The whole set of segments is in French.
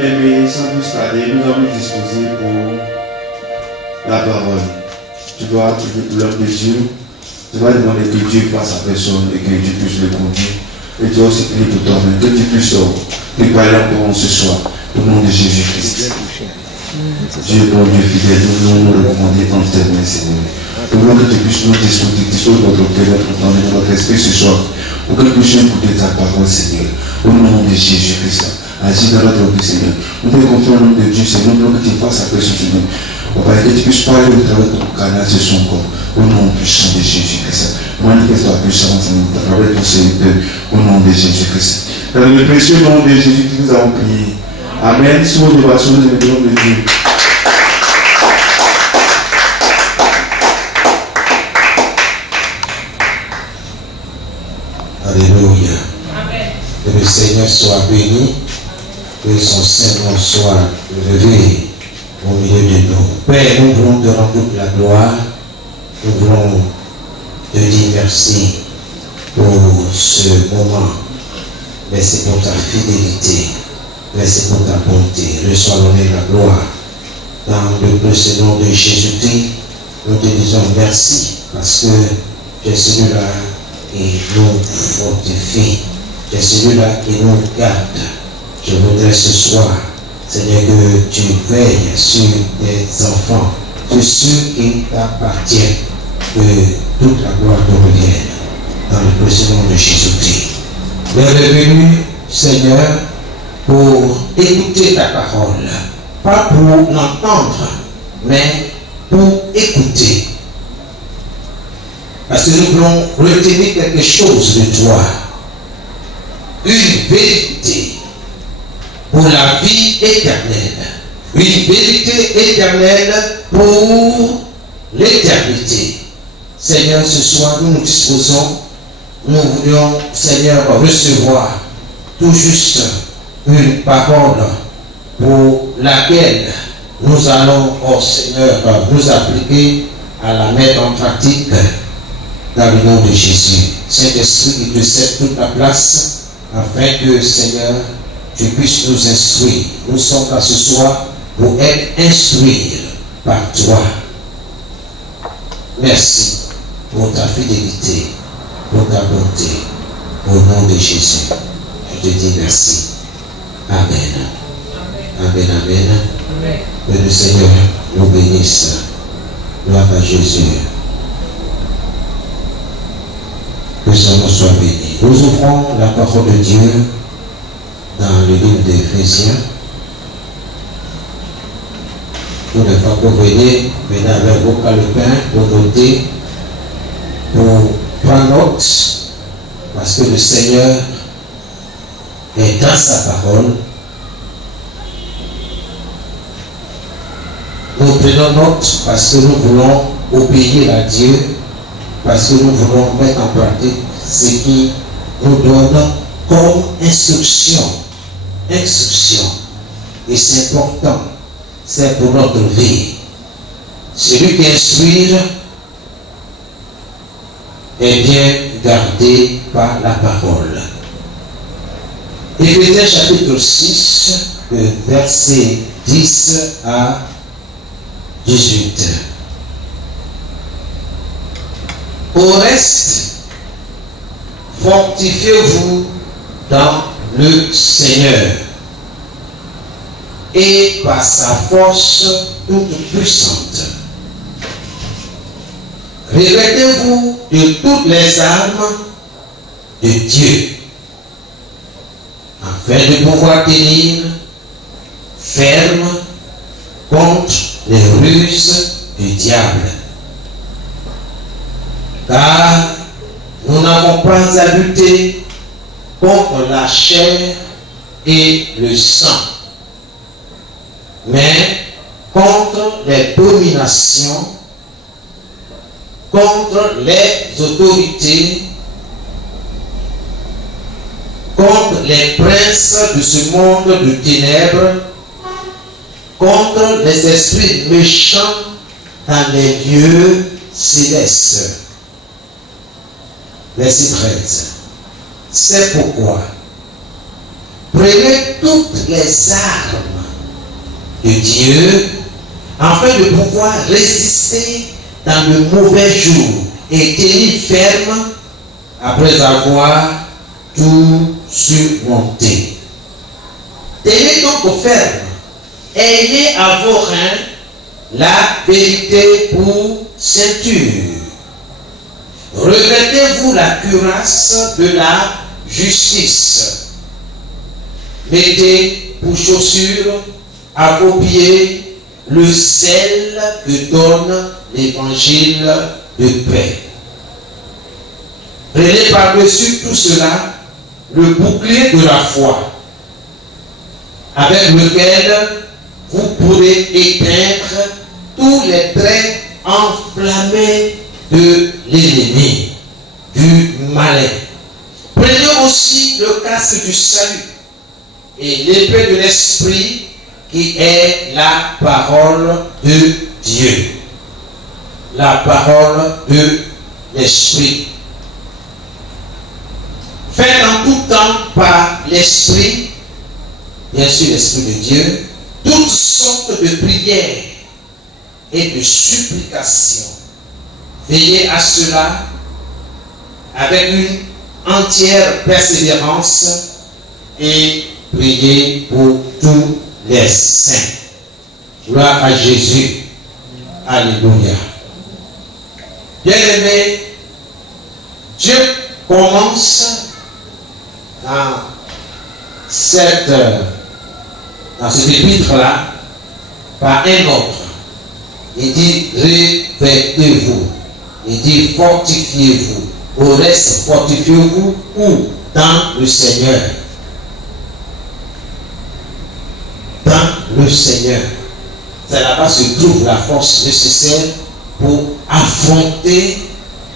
bien-aimés, sans plus tarder, nous allons nous disposer pour la parole. Tu dois trouver l'homme de Dieu, tu vas demander que Dieu fasse sa personne et que Dieu puisse le conduire. Et tu vas aussi prier pour toi-même, que tu puisses te parler encore ce soir, au nom de Jésus-Christ. Dieu bon Dieu fidèle, nous le recommandons dans tes mains, Seigneur. Nous voulons que tu puisses nous dispose notre cœur, notre entendement, notre esprit ce soir, pour que nous puissions écouter ta parole, Seigneur, au nom de Jésus-Christ. Agis dans notre vie, Seigneur. Nous te confions au nom de Dieu, Seigneur. Nous voulons que tu fasses sa personne, Seigneur. Papa, que tu puisses parler au travers de ton canal sur son corps, au nom puissant de Jésus-Christ. Manifeste ta puissance, Seigneur, à travers ton serviteur, au nom de Jésus-Christ. Dans le précieux nom de Jésus-Christ, nous avons prié. Amen. Sous vos dévotions, nous avons de Dieu. Alléluia. Amen. Que le Seigneur soit béni, que son Saint-Nom soit levé au milieu de nous. Père, nous voulons te rendre toute la gloire. Nous voulons te dire merci pour ce moment. Merci pour ta fidélité. Merci pour ta bonté. Reçois l'honneur et la gloire. Dans le précieux nom de Jésus-Christ, nous te disons merci parce que tu es celui-là qui nous fortifie. Tu es celui-là qui nous garde. Je voudrais ce soir, Seigneur, que tu veilles sur tes enfants, sur ceux qui t'appartiennent, que toute la gloire te revienne. Dans le précieux nom de Jésus-Christ. Bienvenue, Seigneur, pour écouter ta parole. Pas pour l'entendre, mais pour écouter. Parce que nous voulons retenir quelque chose de toi. Une vérité pour la vie éternelle. Une vérité éternelle pour l'éternité. Seigneur, ce soir, nous nous disposons. Nous voulions, Seigneur, recevoir tout juste une parole pour laquelle nous allons, oh Seigneur, nous appliquer à la mettre en pratique dans le nom de Jésus. Saint-Esprit, il te cède toute la place afin que, Seigneur, tu puisses nous instruire. Nous sommes là ce soir pour être instruits par toi. Merci pour ta fidélité, pour ta bonté. Au nom de Jésus, je te dis merci. Amen. Amen, amen. Amen. Que le Seigneur nous bénisse. Gloire à Jésus. Que son nom soit béni. Nous ouvrons la parole de Dieu dans le livre d'Éphésiens. Pour ne pas que vous venez avec vos calepins pour noter, pour prendre note, parce que le Seigneur est dans sa parole. Nous prenons note parce que nous voulons obéir à Dieu, parce que nous voulons mettre en pratique ce qui nous donne comme instruction. Instruction. Et c'est important. C'est pour notre vie. Celui qui instruit est bien gardé par la parole. Éphésiens chapitre 6, verset 10 à 18. Au reste, fortifiez-vous dans le Seigneur et par sa force toute puissante. Revêtez-vous de toutes les armes de Dieu afin de pouvoir tenir ferme contre les ruses du diable. Car nous n'avons pas à lutter contre la chair et le sang, mais contre les dominations, contre les autorités, contre les princes de ce monde de ténèbres, contre les esprits méchants dans les lieux célestes. Verset 13. C'est pourquoi prenez toutes les armes de Dieu afin de pouvoir résister dans le mauvais jour et tenir ferme après avoir tout surmonté. Tenez donc ferme, ayez à vos reins la vérité pour ceinture. Revêtez-vous la cuirasse de la justice. Mettez pour chaussure à vos pieds le zèle que donne l'évangile de paix. Prenez par-dessus tout cela le bouclier de la foi, avec lequel vous pourrez éteindre tous les traits enflammés de l'ennemi, du malin. Prenez aussi le casque du salut et l'épée de l'esprit qui est la parole de Dieu. La parole de l'esprit. Faites en tout temps par l'esprit, bien sûr l'esprit de Dieu, toutes sortes de prières et de supplications. Veillez à cela avec une entière persévérance et priez pour tous les saints. Gloire à Jésus. Alléluia. Bien-aimés, Dieu commence dans cet épître-là par un ordre. Il dit revêtez-vous. Il dit fortifiez-vous. Au reste, fortifiez-vous où? Dans le Seigneur. Dans le Seigneur. C'est là-bas se trouve la force nécessaire pour affronter,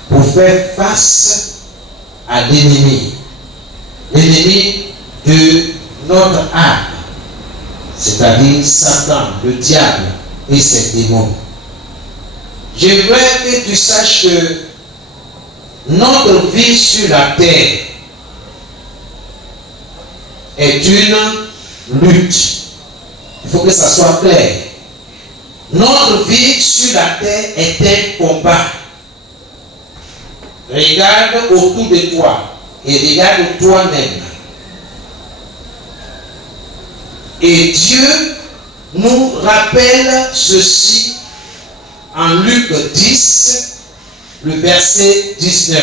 pour faire face à l'ennemi. L'ennemi de notre âme, c'est-à-dire Satan, le diable et ses démons. J'aimerais que tu saches que notre vie sur la terre est une lutte. Il faut que ça soit clair. Notre vie sur la terre est un combat. Regarde autour de toi et regarde toi-même. Et Dieu nous rappelle ceci en Luc 10, le verset 19.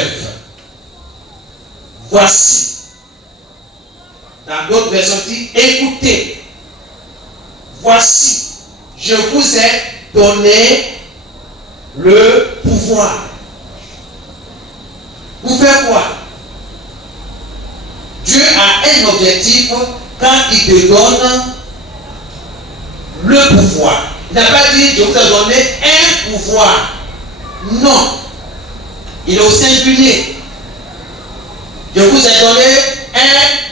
Voici. Dans d'autres versions, dit écoutez. Voici. Je vous ai donné le pouvoir. Pour faire quoi? Dieu a un objectif quand il te donne le pouvoir. Il n'a pas dit je vous ai donné un pouvoir. Non. Il est au singulier. Je vous ai donné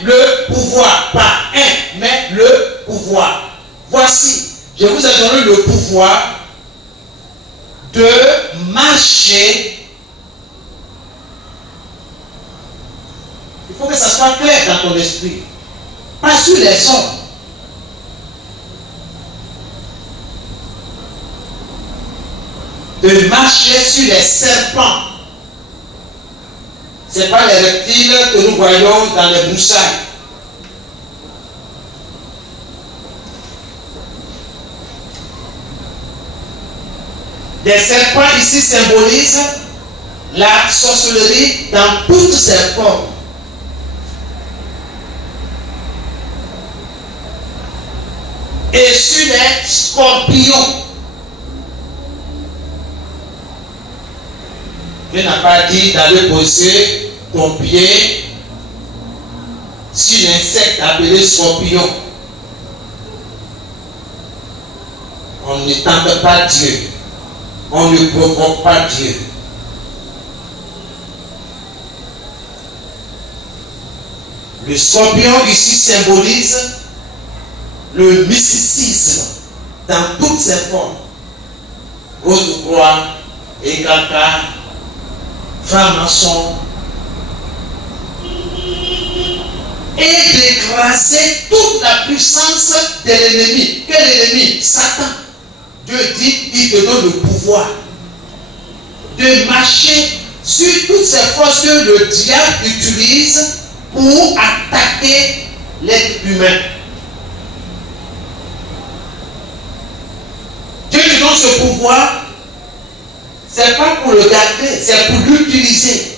le pouvoir. Pas un, mais le pouvoir. Voici. Je vous ai donné le pouvoir de marcher. Il faut que ça soit clair dans ton esprit. Pas sur les hommes. De marcher sur les serpents. Ce n'est pas les reptiles que nous voyons dans les broussailles. Les serpents ici symbolisent la sorcellerie dans toutes ses formes. Et sur les scorpions. Dieu n'a pas dit d'aller poser ton pied sur l'insecte appelé scorpion. On ne tente pas Dieu. On ne provoque pas Dieu. Le scorpion ici symbolise le mysticisme dans toutes ses formes. Rose-croix, Ekaka, franc-maçon. et d'écraser toute la puissance de l'ennemi. Quel ennemi? Satan. Dieu dit, il te donne le pouvoir de marcher sur toutes ces forces que le diable utilise pour attaquer l'être humain. Dieu te donne ce pouvoir, c'est pas pour le garder, c'est pour l'utiliser.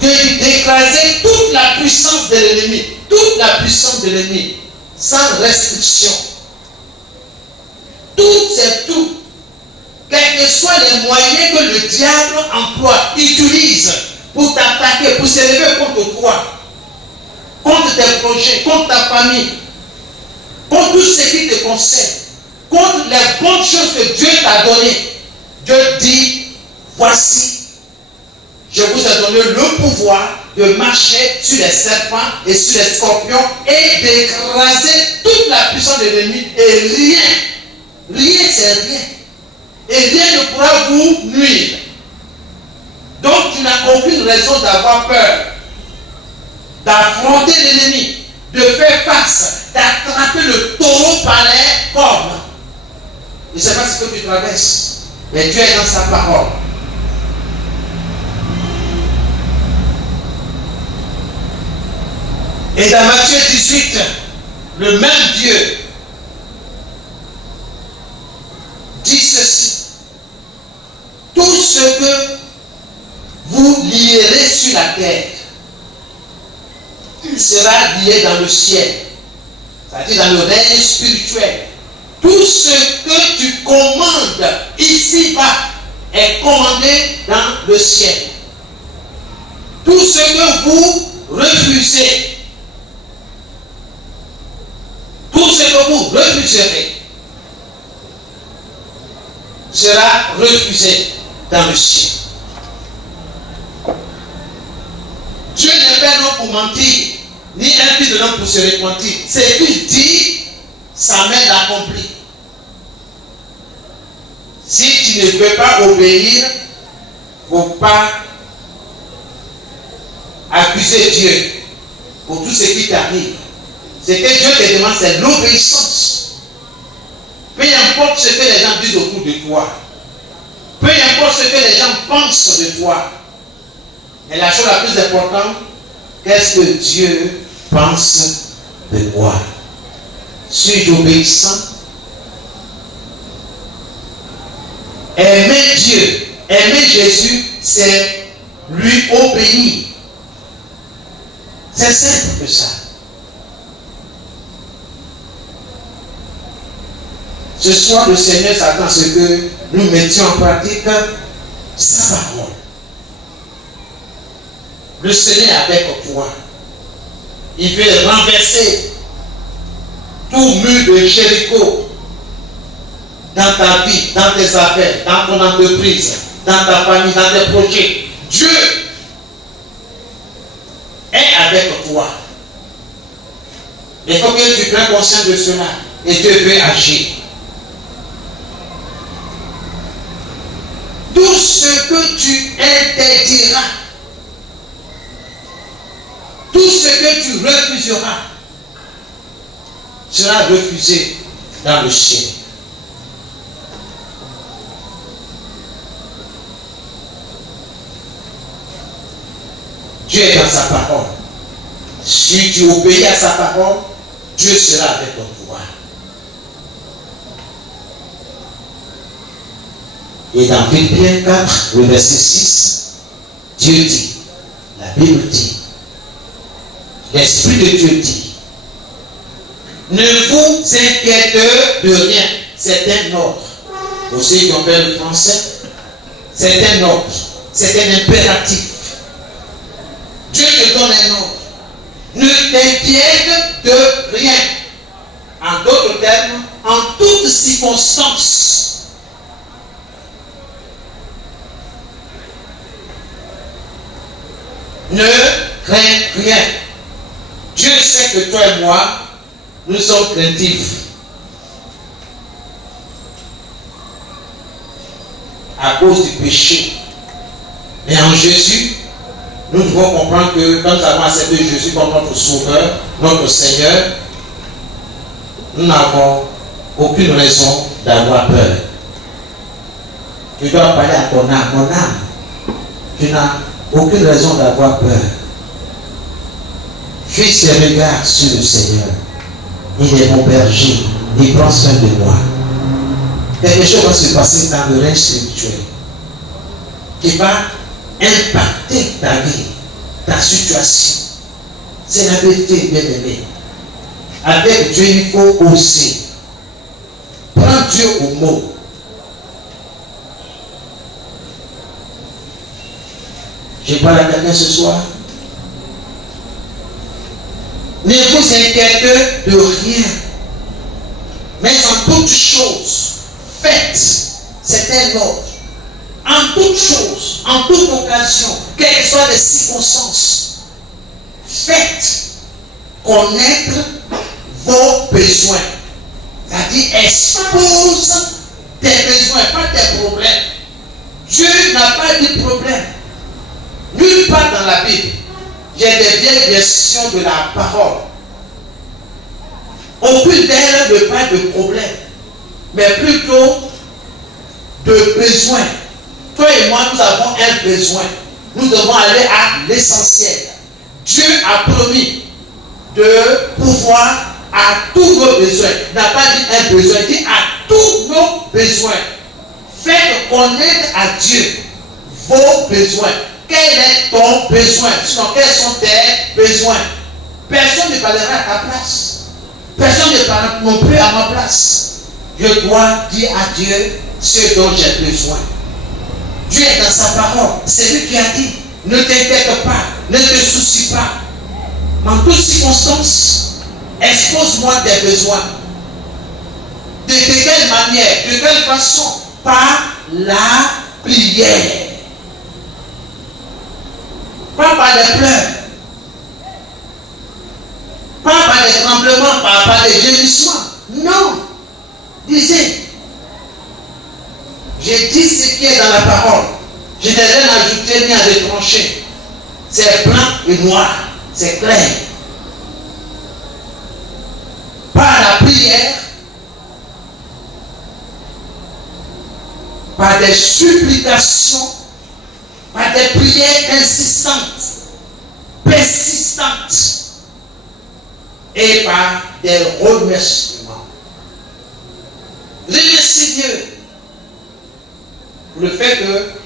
D'écraser toute la puissance de l'ennemi, toute la puissance de l'ennemi, sans restriction. Tout, c'est tout. Quels que soient les moyens que le diable emploie, utilise pour t'attaquer, pour s'élever contre toi, contre tes projets, contre ta famille, contre tout ce qui te concerne, contre les bonnes choses que Dieu t'a données. Dieu dit, voici, je vous ai donné le pouvoir de marcher sur les serpents et sur les scorpions et d'écraser toute la puissance de l'ennemi. Et rien, c'est rien. Et rien ne pourra vous nuire. Donc tu n'as aucune raison d'avoir peur, d'affronter l'ennemi, de faire face, d'attraper le taureau par les cornes. Je ne sais pas ce que tu traverses, mais Dieu est dans sa parole. Et dans Matthieu 18, le même Dieu dit ceci: tout ce que vous lierez sur la terre sera lié dans le ciel, c'est-à-dire dans le règne spirituel. Tout ce que tu commandes ici-bas est commandé dans le ciel. Tout ce que vous refusez, tout ce que vous refuserez sera refusé dans le ciel. Dieu n'est pas un homme pour mentir, ni un fils de l'homme pour se repentir. C'est qu'il dit, sa main l'accomplit. Si tu ne peux pas obéir, il ne faut pas accuser Dieu pour tout ce qui t'arrive. Ce que Dieu te demande, c'est l'obéissance. Peu importe ce que les gens disent autour de toi, peu importe ce que les gens pensent de toi, mais la chose la plus importante, qu'est-ce que Dieu pense de moi? Suis-je obéissant? Aimer Dieu, aimer Jésus, c'est lui obéir. C'est simple que ça. Ce soir, le Seigneur s'attend à ce que nous mettions en pratique sa parole. Le Seigneur est avec toi. Il veut renverser tout mur de Jéricho dans ta vie, dans tes affaires, dans ton entreprise, dans ta famille, dans tes projets. Dieu est avec toi. Il faut que tu prennes conscience de cela. Et Dieu veut agir. Tout ce que tu interdiras, tout ce que tu refuseras, sera refusé dans le ciel. Dieu est dans sa parole. Si tu obéis à sa parole, Dieu sera avec ton pouvoir. Et dans Philippiens 4, le verset 6, Dieu dit, la Bible dit, l'Esprit de Dieu dit, ne vous inquiétez de rien. C'est un ordre. Pour ceux qui ont fait le français, c'est un ordre. C'est un impératif. Dieu te donne un ordre. Ne t'inquiète de rien. En d'autres termes, en toutes circonstances, ne crains rien. Dieu sait que toi et moi, nous sommes craintifs. à cause du péché. Mais en Jésus, nous devons comprendre que quand nous avons accepté Jésus comme notre Sauveur, notre Seigneur, nous n'avons aucune raison d'avoir peur. Tu dois parler à ton âme. Mon âme, tu n'as aucune raison d'avoir peur. Fixe tes regards sur le Seigneur. Il est mon berger. Il prend soin de moi. Quelque chose va se passer dans le règne spirituel qui va impacter ta vie, ta situation. C'est la vérité, bien-aimé. Avec Dieu, il faut oser. Prends Dieu au mot. Je parle à quelqu'un ce soir. Ne vous inquiétez de rien. Mais en toutes choses, faites. C'est un ordre. En toutes choses, en toute occasion, quelles que soient les circonstances, faites connaître vos besoins. C'est-à-dire, expose tes besoins, pas tes problèmes. Dieu n'a pas de problème. Nulle part dans la Bible, il y a des vieilles versions de la parole. Aucune d'elles ne parle de problème, mais plutôt de besoin. Toi et moi, nous avons un besoin. Nous devons aller à l'essentiel. Dieu a promis de pouvoir à tous nos besoins. Il n'a pas dit un besoin, il dit à tous nos besoins. Faites connaître à Dieu vos besoins. Quel est ton besoin? Sinon, quels sont tes besoins? Personne ne parlera à ta place. Personne ne parlera non plus à ma place. Je dois dire à Dieu ce dont j'ai besoin. Dieu est dans sa parole. C'est lui qui a dit. Ne t'inquiète pas. Ne te soucie pas. En toutes circonstances, expose-moi tes besoins. De quelle manière? De quelle façon? Par la prière. Pas par les pleurs. Pas par les tremblements, pas par les gémissements. Non. Disez. J'ai dit ce qui est dans la parole. Je n'ai rien ajouté ni à retrancher. C'est blanc et noir. C'est clair. Par la prière, par des supplications, par des prières insistantes, persistantes, et par des remerciements. Remercie Dieu pour le fait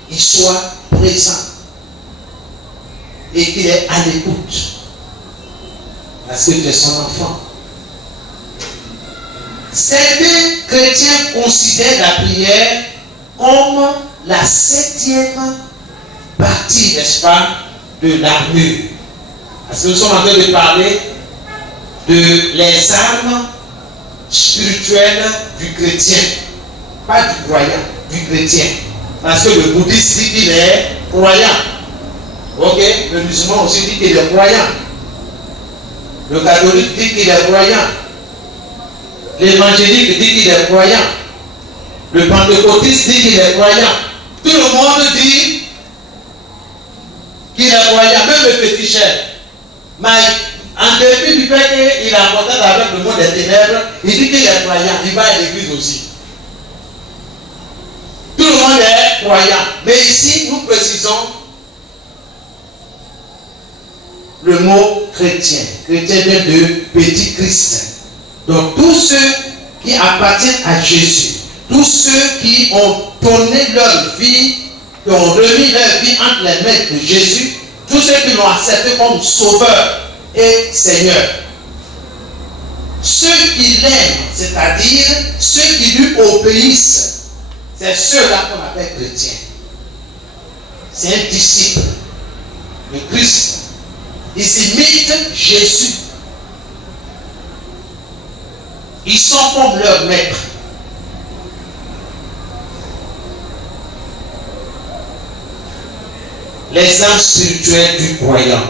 qu'il soit présent et qu'il est à l'écoute. Parce que tu es son enfant. Certains chrétiens considèrent la prière comme la 7e partie, n'est-ce pas, de l'armure. Parce que nous sommes en train de parler de les armes spirituelles du chrétien, pas du croyant, du chrétien. Parce que le bouddhiste dit qu'il est croyant. Ok, le musulman aussi dit qu'il est croyant. Le catholique dit qu'il est croyant. L'évangélique dit qu'il est croyant. Le pentecôtiste dit qu'il est croyant. Tout le monde dit qu'il est croyant, même le féticheur. Mais en dépit du fait qu'il a contact avec le monde des ténèbres, il dit qu'il est croyant. Il va à l'église aussi. Tout le monde est croyant. Mais ici, nous précisons le mot chrétien. Chrétien vient de petit Christ. Donc tous ceux qui appartiennent à Jésus, tous ceux qui ont donné leur vie, qui ont remis leur vie entre les mains de Jésus, tous ceux qui l'ont accepté comme sauveur et Seigneur, ceux qui l'aiment, c'est-à-dire ceux qui lui obéissent, c'est ceux-là qu'on appelle chrétiens. C'est un disciple de Christ. Ils imitent Jésus. Ils sont comme leur maître. Les âmes spirituelles du croyant.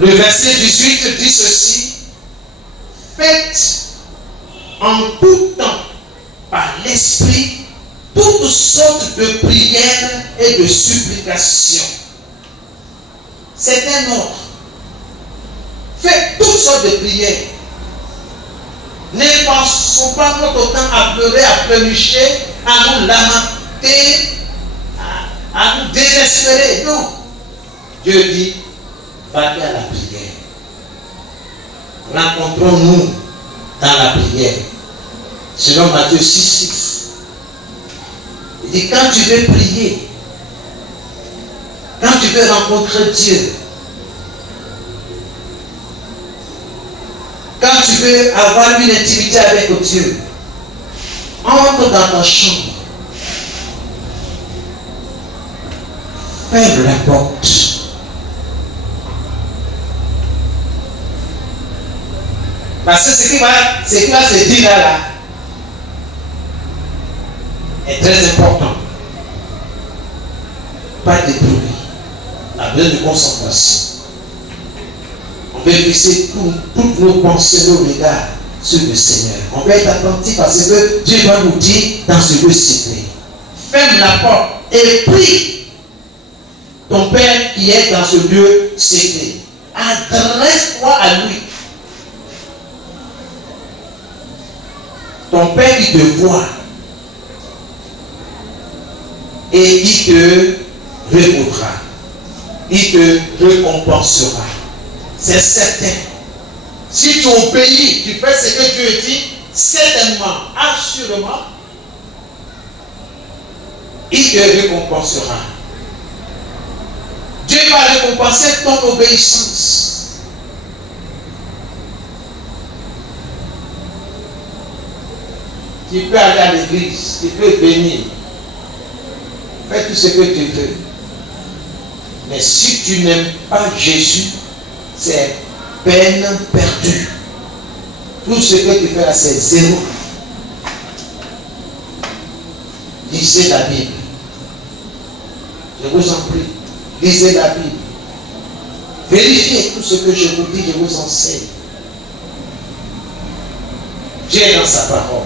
Le verset 18 dit ceci: faites en tout temps, par l'Esprit, toutes sortes de prières et de supplications. C'est un ordre. Faites toutes sortes de prières. Ne pensons pas notre temps à pleurer, à pleurnicher, à nous lamenter, à nous désespérer. Non. Dieu dit, vaquez à la prière. Rencontrons-nous dans la prière. Selon Matthieu 6,6. Il dit, quand tu veux prier, quand tu veux rencontrer Dieu, quand tu veux avoir une intimité avec Dieu, entre dans ta chambre, ferme la porte. Parce que ce qui va se dire là est très important. Pas de bruit. La besoin de concentration. On va fixer toutes nos pensées, nos regards sur le Seigneur. On va être attentif à ce que Dieu va nous dire dans ce lieu secret. Ferme la porte et prie ton Père qui est dans ce lieu secret. Adresse-toi à lui. Ton Père qui te voit et il te répondra. Il te récompensera. C'est certain. Si tu obéis, tu fais ce que Dieu dit, certainement, assurément, il te récompensera. Dieu va récompenser ton obéissance. Tu peux aller à l'église, tu peux venir, fais tout ce que tu veux. Mais si tu n'aimes pas Jésus, c'est peine perdue. Tout ce que tu fais là, c'est zéro. Lisez la Bible. Je vous en prie. Lisez la Bible. Vérifiez tout ce que je vous dis, je vous enseigne. Dieu est dans sa parole.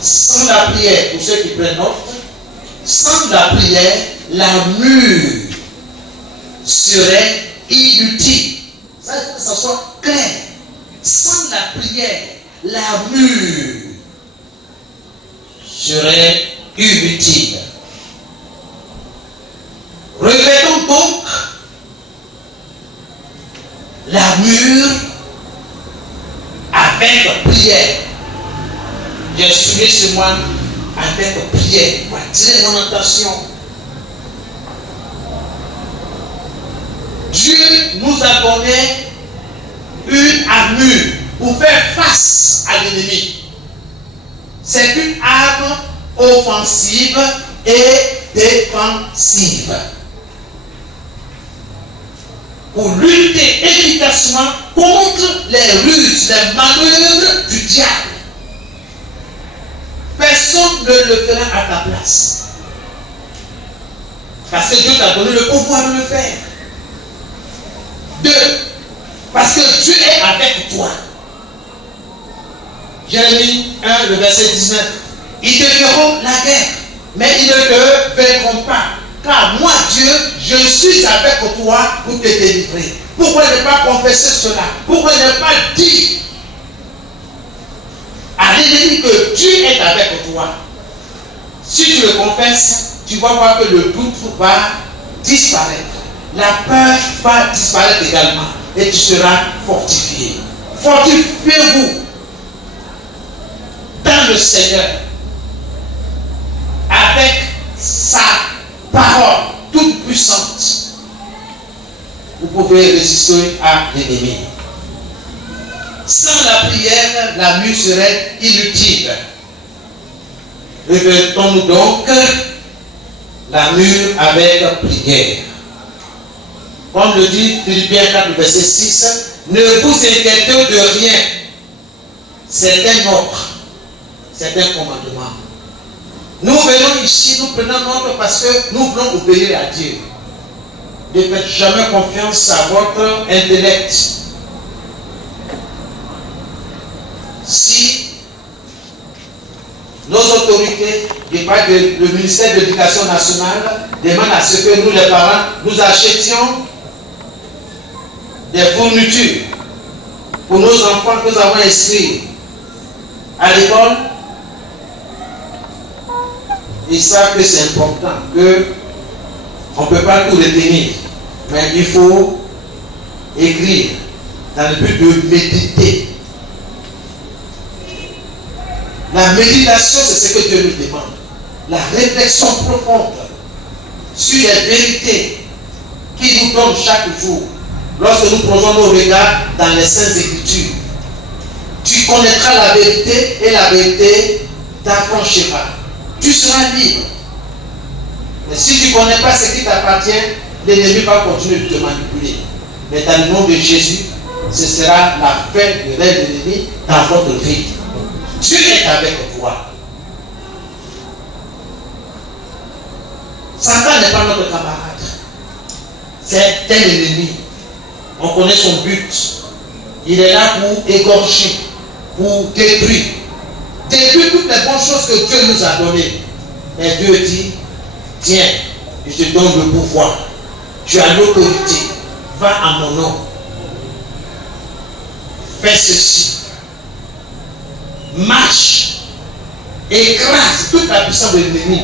Sans la prière, pour ceux qui prennent note, sans la prière, la mûre serait inutile. Ça, il faut que ça soit clair. Sans la prière, la mûre serait inutile. Répétons donc la mûre avec prière. J'ai souligné ce mois avec prière pour attirer mon attention. Dieu nous a donné une armure pour faire face à l'ennemi. C'est une arme offensive et défensive. Pour lutter efficacement contre les ruses, les manœuvres du diable. Personne ne le fera à ta place. Parce que Dieu t'a donné le pouvoir de le faire. 2. Parce que Dieu est avec toi. Jérémie 1, le verset 19. Ils te feront la guerre, mais ils ne te vaincront pas. Car moi, Dieu, je suis avec toi pour te délivrer. Pourquoi ne pas confesser cela? Pourquoi ne pas dire à l'ennemi que Dieu est avec toi? Si tu le confesses, tu vas voir que le doute va disparaître. La peur va disparaître également. Et tu seras fortifié. Fortifiez-vous dans le Seigneur avec sa parole toute puissante. Vous pouvez résister à l'ennemi. Sans la prière, la mue serait inutile. Revêtons-nous donc la mue avec prière. Comme le dit Philippiens 4, verset 6, ne vous inquiétez de rien. C'est un ordre. C'est un commandement. Nous venons ici, nous prenons notre parce que nous voulons obéir à Dieu. Ne faites jamais confiance à votre intellect. si nos autorités, le ministère de l'Éducation nationale, demande à ce que nous, les parents, nous achetions des fournitures pour nos enfants que nous avons inscrits à l'école, ils savent que c'est important, qu'on ne peut pas tout retenir, mais il faut écrire dans le but de méditer. La méditation, c'est ce que Dieu nous demande. La réflexion profonde sur les vérités qu'il nous donne chaque jour. Lorsque nous prenons nos regards dans les Saintes Écritures, tu connaîtras la vérité et la vérité t'affranchira. Tu seras libre. Mais si tu ne connais pas ce qui t'appartient, l'ennemi va continuer de te manipuler. Mais dans le nom de Jésus, ce sera la fin du règne de l'ennemi dans votre vie. Dieu est avec toi. Satan n'est pas notre camarade. C'est un ennemi. On connaît son but. Il est là pour égorger, pour détruire. Détruire toutes les bonnes choses que Dieu nous a données. Mais Dieu dit, tiens, je te donne le pouvoir. Tu as l'autorité. Va à mon nom. Fais ceci. Marche. Écrase toute la puissance de l'ennemi.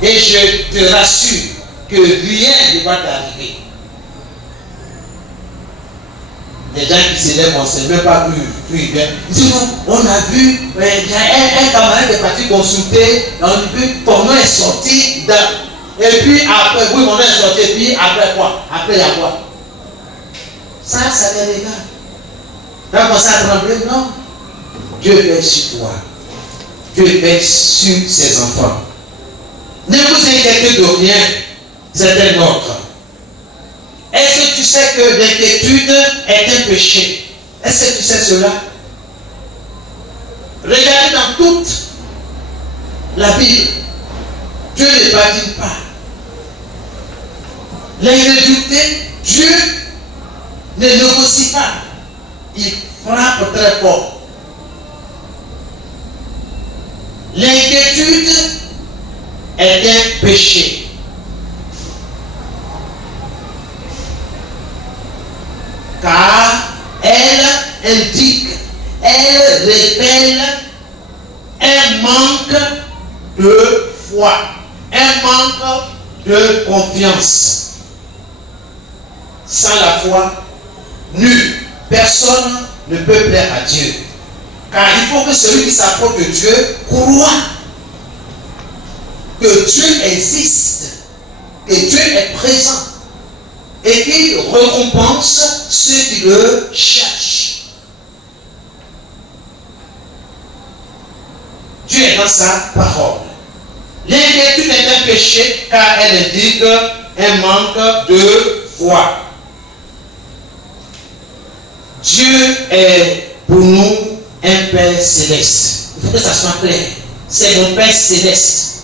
Et je te rassure que rien ne va t'arriver. Les gens qui s'élèvent, on ne sait même pas où ils viennent. Ils disent, on a vu, il y a un camarade qui est parti consulter, on a vu ton nom est sorti, et puis après, oui, mon nom est sorti, et puis après quoi? Après il y a quoi? Ça c'est légal. Tu vas commencer à trembler? Non. Dieu veille sur toi. Dieu veille sur ses enfants. Ne vous inquiétez de rien, c'est un ordre. Est-ce que tu sais que l'inquiétude est un péché? Est-ce que tu sais cela? Regardez dans toute la Bible. Dieu ne badine pas. L'incrédulité, Dieu ne négocie pas. Il frappe très fort. L'inquiétude est un péché. Car elle indique, elle révèle un manque de foi, un manque de confiance. Sans la foi, nul, personne ne peut plaire à Dieu. Car il faut que celui qui s'approche de Dieu croit que Dieu existe, que Dieu est présent et qu'il récompense ceux qui le cherchent. Dieu est dans sa parole. L'inquiétude est un péché car elle indique un manque de foi. Dieu est pour nous un Père céleste. Il faut que ça soit clair. C'est mon Père céleste.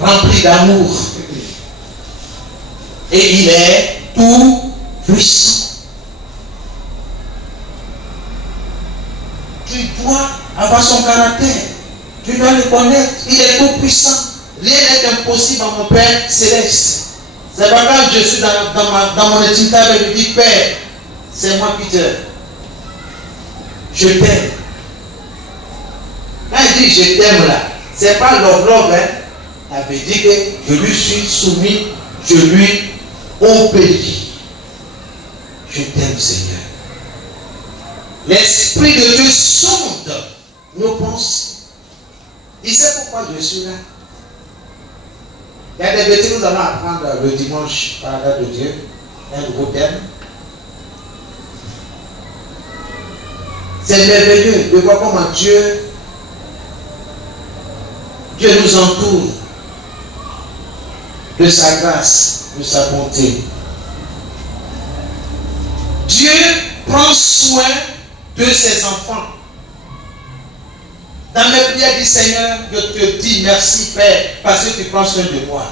Rempli d'amour. Et il est tout puissant. Tu dois avoir son caractère. Tu dois le connaître. Il est tout puissant. Rien n'est impossible à mon Père céleste. C'est pas quand je suis dans mon intimité avec lui, dit Père, c'est moi Peter. Je t'aime. Quand il dit je t'aime là, c'est pas love, hein. Ça veut dire que je lui suis soumis, je lui obéis. Je t'aime, Seigneur. L'Esprit de Dieu sonde nos pensées. Il sait pourquoi je suis là. Il y a des vérités que nous allons apprendre le dimanche par la grâce de Dieu. Un nouveau thème. C'est merveilleux de voir comment Dieu nous entoure de sa grâce, de sa bonté. Dieu prend soin de ses enfants. Dans mes prières du Seigneur, je te dis merci Père, parce que tu prends soin de moi.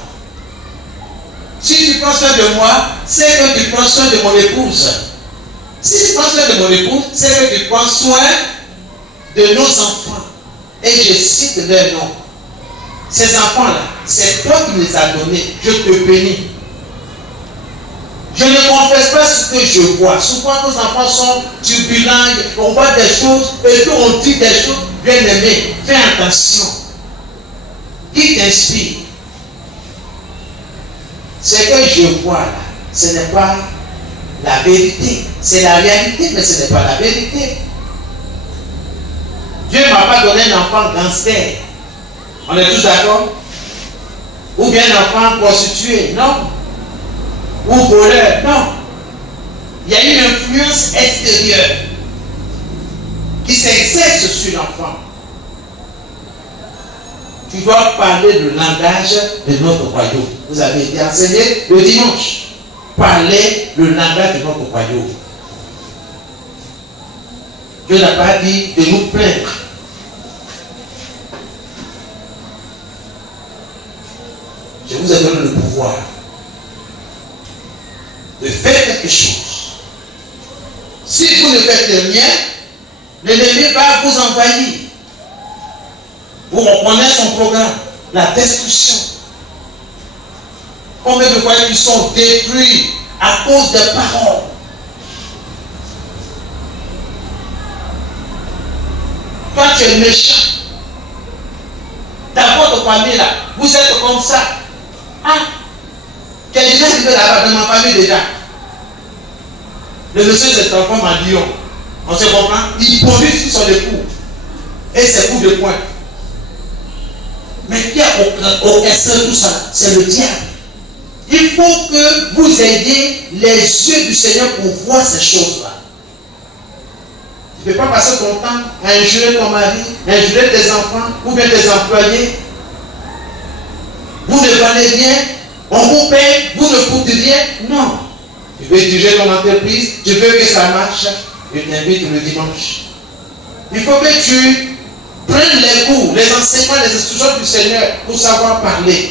Si tu prends soin de moi, c'est que tu prends soin de mon épouse. Si tu prends soin de mon épouse, c'est que tu prends soin de nos enfants. Et je cite leur nom. Ces enfants-là, c'est toi qui les as donnés. Je te bénis. Je ne confesse pas ce que je vois. Souvent, nos enfants sont turbulents, on voit des choses, et puis on dit des choses. Bien aimé, fais attention. Qui t'inspire? Ce que je vois là, ce n'est pas la vérité. C'est la réalité, mais ce n'est pas la vérité. Dieu ne m'a pas donné un enfant gangster. On est tous d'accord? Ou bien un enfant prostitué? Non. Ou voleur? Non. Il y a une influence extérieure qui s'exerce sur l'enfant. Tu dois parler le langage de notre royaume. Vous avez été enseigné le dimanche. Parler le langage de notre royaume. Dieu n'a pas dit de nous plaindre. Je vous ai donné le pouvoir de faire quelque chose. Si vous ne faites rien, l'ennemi va vous envahir. Vous reprenez son programme, la destruction. Combien de foyers qui sont détruits à cause des paroles? Toi, tu es méchant. Dans votre famille, là, vous êtes comme ça. Ah, tu es déjà arrivé là-bas dans ma famille déjà. Le monsieur se transforme en lion. On se comprend? Il produit sur son époux. Et ses coups de poing. Mais qui a orchestré tout ça? C'est le diable. Il faut que vous ayez les yeux du Seigneur pour voir ces choses-là. Tu ne peux pas passer ton temps à injurer ton mari, à injurer tes enfants ou bien tes employés. Vous ne valez rien, on vous paye, vous ne foutez rien. Non. Tu veux diriger ton entreprise, tu veux que ça marche, je t'invite le dimanche. Il faut que tu prennes les cours, les enseignements, les instructions du Seigneur pour savoir parler.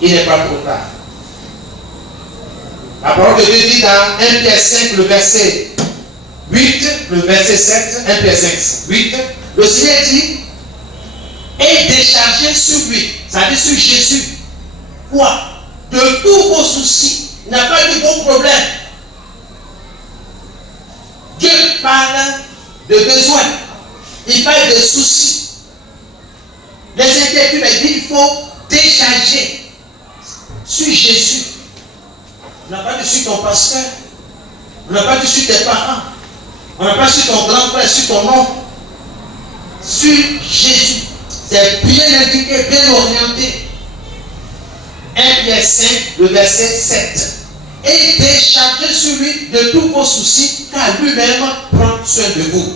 Il n'est pas trop tard. La parole de Dieu dit dans 1 Pierre 5, le verset 8, le verset 7, 1 Pierre 5, 8, le Seigneur dit, et déchargez sur lui, c'est-à-dire sur Jésus. Quoi? De tous vos soucis. Il n'a pas de vos problèmes. Dieu parle de besoins. Il parle de soucis. Les inquiétudes, il faut décharger sur Jésus. On n'a pas dit sur ton pasteur. On n'a pas dit sur tes parents. On n'a pas dit sur ton grand frère, sur ton oncle. Sur Jésus. C'est bien indiqué, bien orienté. 1 Pierre 5, le verset 7. Et déchargez sur lui de tous vos soucis, car lui-même prend soin de vous.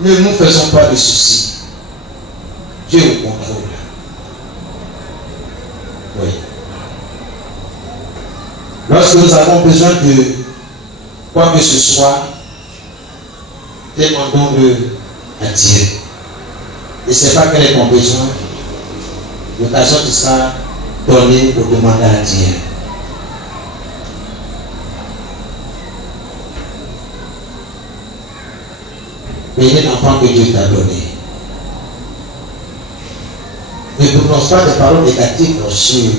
Ne nous faisons pas de soucis. Dieu au contrôle. Oui. Lorsque nous avons besoin de quoi que ce soit, demandons-le à Dieu. Et ce n'est pas quel est ton besoin. L'occasion qui sera donnée pour demander à Dieu. Bénis l'enfant que Dieu t'a donné. Ne prononce pas des paroles négatives sur lui.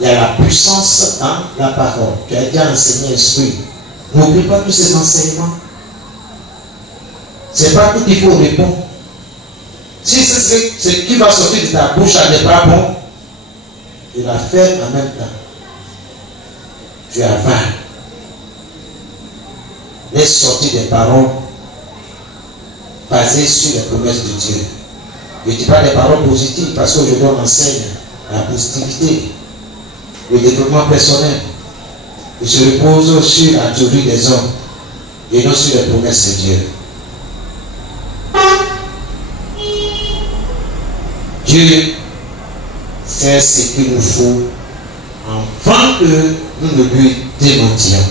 Il y a la puissance dans la parole. Tu as déjà enseigné l'esprit. N'oublie pas tous ces enseignements. Ce n'est pas tout qu'il faut répondre. Si c'est ce qui va sortir de ta bouche n'est pas bon, tu la fais en même temps. Tu avales. Laisse sortir des paroles basées sur les promesses de Dieu. Je ne dis pas des paroles positives parce qu'aujourd'hui on enseigne la positivité, le développement personnel. Il se repose sur la théorie des hommes et non sur les promesses de Dieu. Dieu fait ce qu'il nous faut avant que nous ne lui démentions.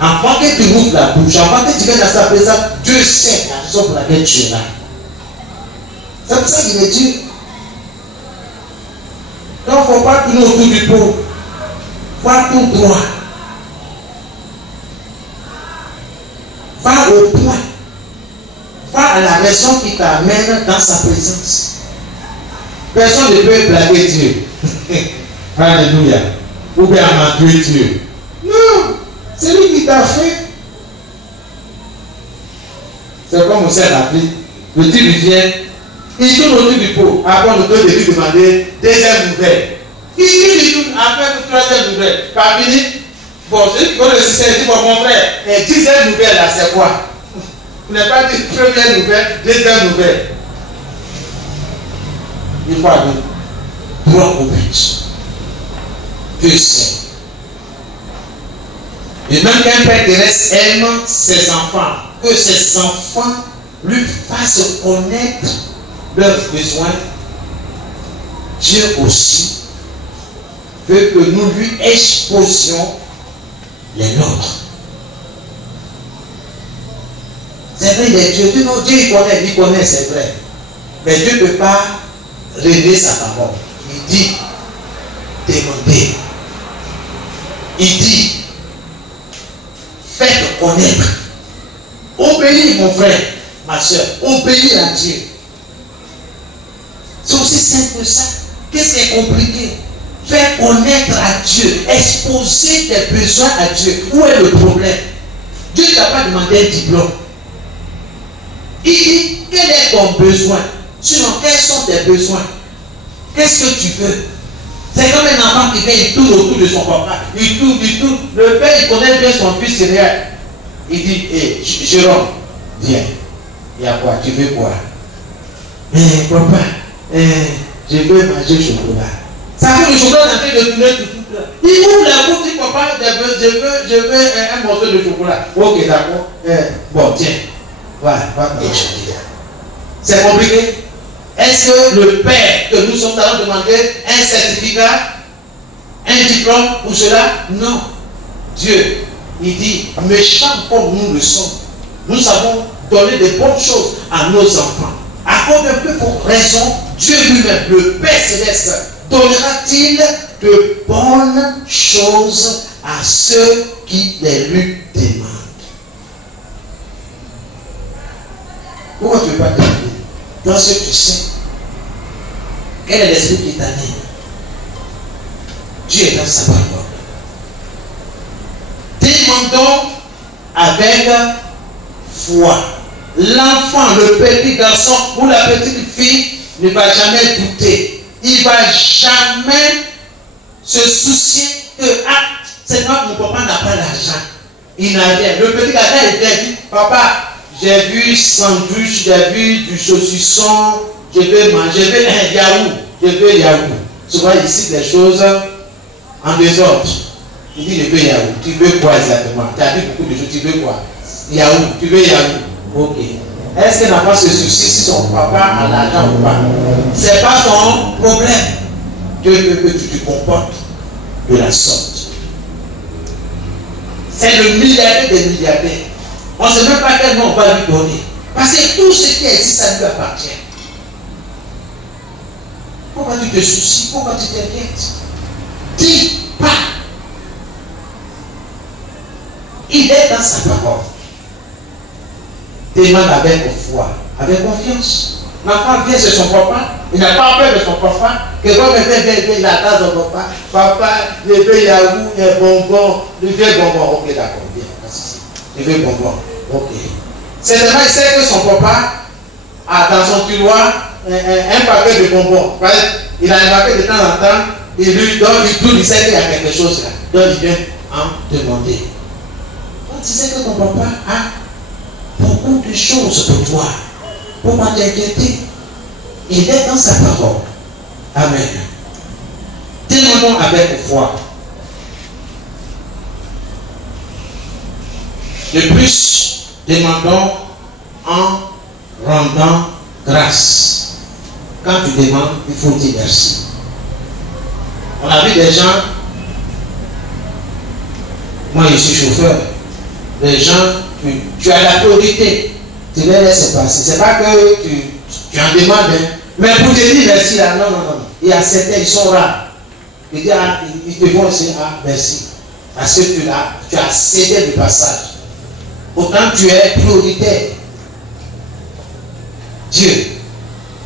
Avant que tu ouvres la bouche, avant que tu viennes à sa présence, Dieu sait la raison pour laquelle tu es là. C'est pour ça qu'il est Dieu. Donc, il ne faut pas tourner autour du pot. Va tout droit. Va au point. Va à la raison qui t'amène dans sa présence. Personne ne peut blaguer Dieu. Alléluia. Ou bien mentir Dieu. Non. C'est lui qui t'a fait. C'est comme on s'est rappelé. Le Dieu lui vient. Il tourne autour du pot. Après, on doit lui demander deuxième nouvelle. Il tourne après le troisième nouvelle. Pas fini. Bon, celui qui connaît le système, il dit, bon, mon frère, et dixième nouvelle là, c'est quoi? Vous n'avez pas dit première nouvelle, deuxième nouvelle. Il faut aller droit au but. Dieu sait. Et même qu'un père terrestre aime ses enfants, que ses enfants lui fassent connaître leurs besoins, Dieu aussi veut que nous lui exposions les nôtres. C'est vrai, Dieu il connaît, c'est vrai. Mais Dieu ne peut pas régler sa parole. Il dit, demandez. Il dit, faites connaître. Obéis, mon frère, ma soeur. Obéis à Dieu. C'est aussi simple que ça. Qu'est-ce qui est compliqué? Faire connaître à Dieu. Exposer tes besoins à Dieu. Où est le problème? Dieu ne t'a pas demandé un diplôme. Il dit, quel est ton besoin? Sinon, quels sont tes besoins? Qu'est-ce que tu veux? C'est comme un enfant qui vient, il tourne autour de son papa. Il tourne. Le père, il connaît bien son fils derrière. Il dit, hé, Jérôme, viens. Il y a quoi? Tu veux quoi? Papa, je veux manger le chocolat. Ça fait le chocolat en train de tourner tout là. Il ouvre la bouche, il dit, papa, je veux un morceau de chocolat. Ok, d'accord. Bon, tiens. Va manger. C'est compliqué. Est-ce que le père que nous sommes allés demander un certificat, un diplôme pour cela? Non. Dieu, il dit, méchants comme nous le sommes, nous avons donné de bonnes choses à nos enfants. À cause de plus pour raison, Dieu lui-même, le Père Céleste, donnera-t-il de bonnes choses à ceux qui les lui demandent? Pourquoi tu ne veux pas demander? Toi, ce que tu sais, quel est l'esprit qui t'anime? Dieu est dans sa parole. Demandons avec foi. L'enfant, le petit garçon ou la petite fille ne va jamais douter. Il ne va jamais se soucier que c'est moi, mon papa n'a pas d'argent. Il n'a rien. Le petit garçon, il vient dire, papa, j'ai vu sandwich, j'ai vu du saucisson, je vais manger, je veux un yaourt, je veux yaourt. Souvent ici des choses en désordre. Il dit, je veux yaourt. Tu veux quoi exactement? Tu as vu beaucoup de choses, tu veux quoi? Yaourt, tu veux yaourt. Ok. Est-ce qu'elle n'a pas ce souci si son papa a l'argent ou pas? Ce n'est pas son problème. Dieu veut que tu te comportes de la sorte. C'est le milliardaire des milliardaires. On ne sait même pas quel nom on va lui donner. Parce que tout ce qui existe, ça lui appartient. Pourquoi tu te soucies? Pourquoi tu t'inquiètes? Dis pas. Il est dans sa parole. Demande avec foi, avec confiance. L'enfant vient chez son papa, il n'a pas peur de son papa. Que quand il attend son papa, papa, je veux yaourt, les bonbons, le vieux bonbon. Ok, d'accord, bien, je veux bonbon. Ok. C'est vraiment, il sait que son papa a dans son tiroir un paquet de bonbons. Il a un paquet de temps en temps, il lui donne, il sait qu'il y a quelque chose là. Donc il vient en demander. Quand tu sais que ton papa a beaucoup de choses pour toi, pourquoi t'inquiéter? Il est dans sa parole. Amen. Demandons avec foi. De plus, demandons en rendant grâce. Quand tu demandes, il faut dire merci. On a vu des gens, moi je suis chauffeur, les gens, tu as la priorité. Tu les laisses passer. Ce n'est pas que tu en demandes. Hein. Mais pour te dire merci, là, non, non, non. Il y a certains, ils sont rares. Ils te vont aussi, ah, merci. Parce que tu as cédé le passage. Autant tu es prioritaire. Dieu,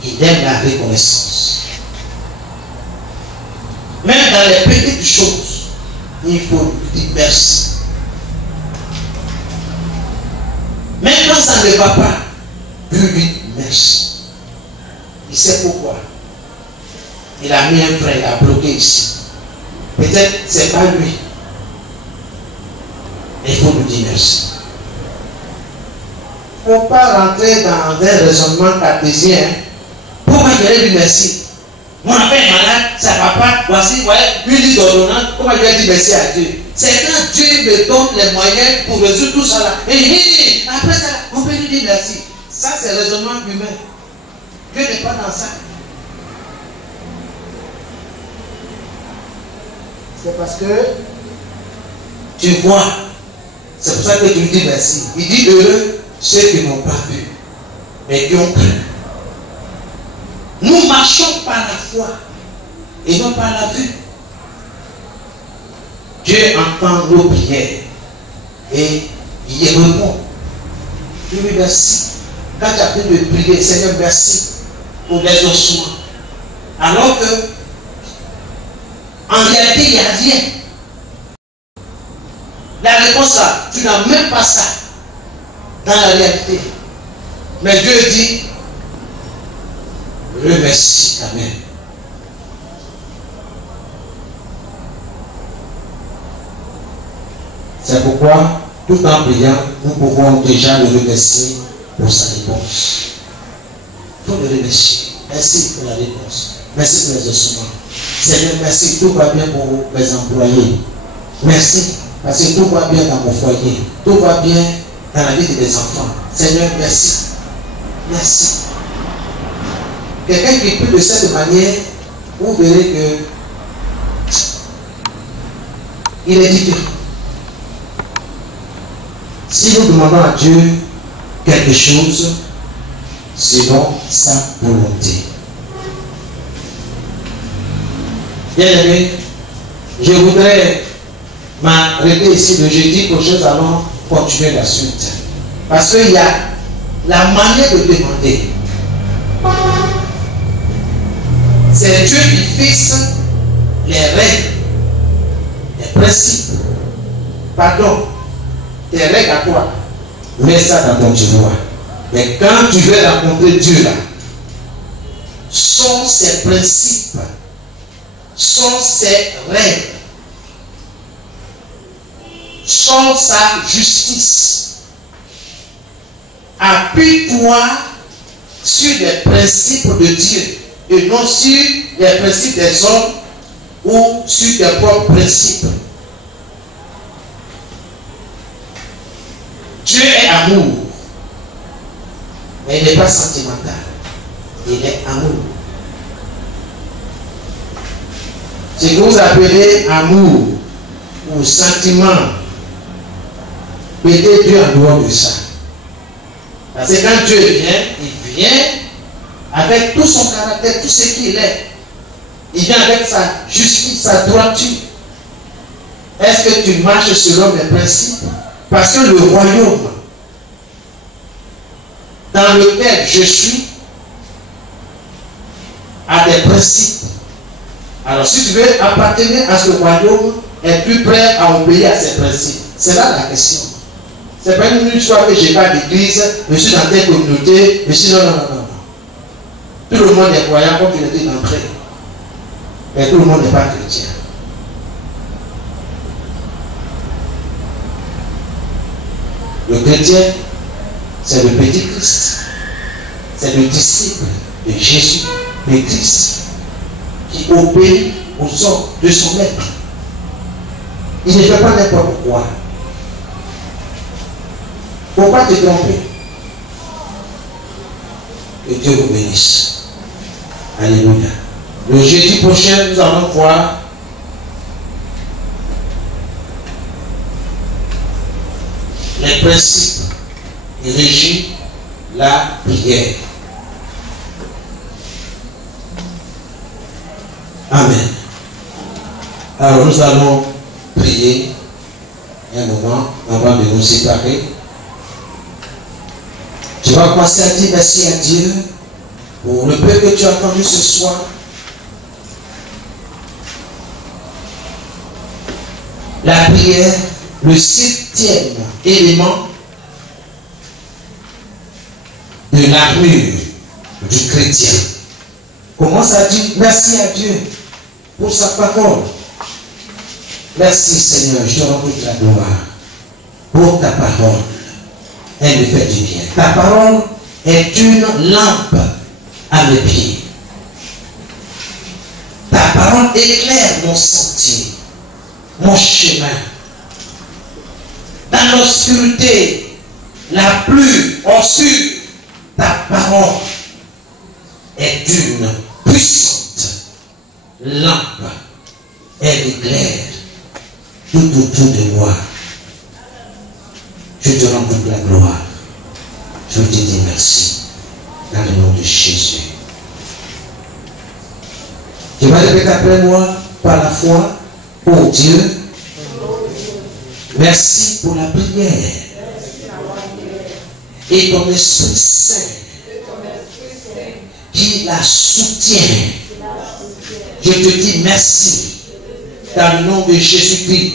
il aime la reconnaissance. Même dans les petites choses, il faut lui dire merci. Même quand ça ne va pas, lui merci. Il sait pourquoi. Il a mis un frein, il a bloqué ici. Peut-être ce n'est pas lui. Mais il faut lui dire merci. Il ne faut pas rentrer dans un raisonnement cartésien. Pourquoi je vais dire merci? Mon enfant est malade, ça ne va pas. Voici, vous voyez, lui dit d'ordonnance. Comment je vais dire merci à Dieu? C'est quand Dieu me donne les moyens pour résoudre tout ça là. Et après ça, on peut lui dire merci. Ça, c'est le raisonnement humain. Dieu n'est pas dans ça. C'est parce que tu vois. C'est pour ça que tu lui dis merci. Il dit heureux ceux qui n'ont pas vu, mais qui ont cru. Nous marchons par la foi et non par la vue. Dieu entend nos prières et il y répond. Je lui merci. Quand tu as fait de prier, Seigneur, merci pour les ossements. Alors que, en réalité, il n'y a rien. La réponse là, tu n'as même pas ça dans la réalité. Mais Dieu dit, remercie quand même. C'est pourquoi, tout en priant, nous pouvons déjà le remercier pour sa réponse. Il faut le remercier. Merci pour la réponse. Merci pour les ossements. Seigneur, merci, tout va bien pour mes employés. Merci, parce que tout va bien dans mon foyer. Tout va bien dans la vie des enfants. Seigneur, merci. Merci. Quelqu'un qui prie de cette manière, vous verrez que il est différent. Si nous demandons à Dieu quelque chose, selon sa volonté. Bien aimé, je voudrais m'arrêter ici le jeudi prochain, nous allons continuer la suite. Parce qu'il y a la manière de demander. C'est Dieu qui fixe les règles, les principes. Pardon, tes règles à toi. Mets ça dans ton tiroir. Mais quand tu veux rencontrer Dieu là, sont ses principes, sont ses règles, sont sa justice. Appuie-toi sur les principes de Dieu et non sur les principes des hommes ou sur tes propres principes. Dieu est amour, mais il n'est pas sentimental. Il est amour. Ce que vous appelez amour ou sentiment, mettez Dieu en dehors de ça. Parce que quand Dieu vient, il vient avec tout son caractère, tout ce qu'il est. Il vient avec sa justice, sa droiture. Est-ce que tu marches selon les principes? Parce que le royaume dans lequel je suis a des principes. Alors si tu veux appartenir à ce royaume, es-tu prêt à obéir à ces principes? C'est là la question. Ce n'est pas une histoire que je vais à l'église, je suis dans telle communauté, je suis non, non, non, non. Tout le monde est croyant comme tu l'as dit d'entrée. Mais tout le monde n'est pas chrétien. Le chrétien, c'est le petit Christ. C'est le disciple de Jésus, de Christ, qui obéit aux ordres de son maître. Il ne fait pas n'importe quoi. Il ne faut pas te tromper. Que Dieu vous bénisse. Alléluia. Le jeudi prochain, nous allons voir les principes régissent la prière. Amen. Alors nous allons prier un moment avant de nous séparer. Tu vas commencer à dire merci à Dieu pour le peu que tu as entendu ce soir. La prière, le 7e élément de l'armure du chrétien. Commence à dire merci à Dieu pour sa parole. Merci Seigneur, je te rends toute la gloire pour ta parole. Elle me fait du bien. Ta parole est une lampe à mes pieds. Ta parole éclaire mon sentier, mon chemin. Dans l'obscurité la plus obscure, ta parole est une puissante lampe. Elle éclaire tout autour de moi. Je te rends toute la gloire. Je te dis merci. Dans le nom de Jésus. Tu vas répéter après moi par la foi. Oh Dieu, merci pour la prière. Et ton Esprit Saint qui la soutient. Je te dis merci. Dans le nom de Jésus-Christ.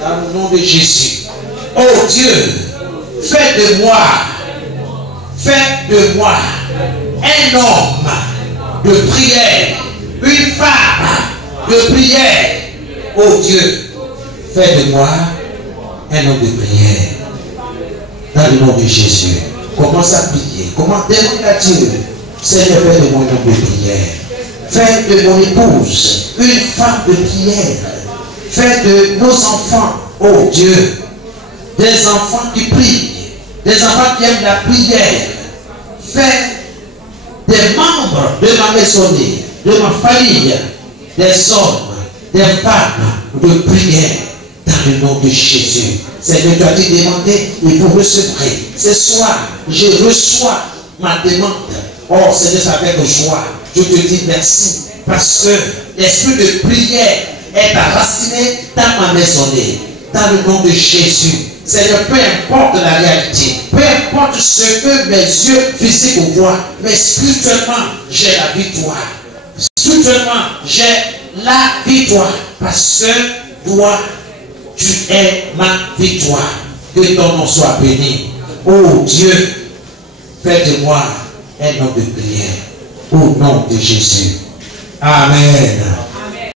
Dans le nom de Jésus. Oh Dieu, fais de moi un homme de prière, une femme de prière. Oh Dieu, fais de moi un homme de prière. Dans le nom de Jésus. Commence à prier. Comment demander à Dieu, Seigneur, fais de moi un homme de prière. Fais de mon épouse une femme de prière. Fais de nos enfants, oh Dieu, des enfants qui prient, des enfants qui aiment la prière. Fais des membres de ma maisonnée, de ma famille, des hommes, des femmes de prière dans le nom de Jésus. Seigneur, tu as dit demander et vous recevrez. Ce soir, je reçois ma demande. Oh Seigneur, c'est avec joie. Je te dis merci parce que l'esprit de prière est enraciné dans ma maisonnée. Dans le nom de Jésus. Seigneur, peu importe la réalité, peu importe ce que mes yeux physiques voient, mais spirituellement, j'ai la victoire. Spirituellement, j'ai la victoire. Parce que toi, tu es ma victoire. Que ton nom soit béni. Oh Dieu, fais de moi un homme de prière. Au nom de Jésus. Amen.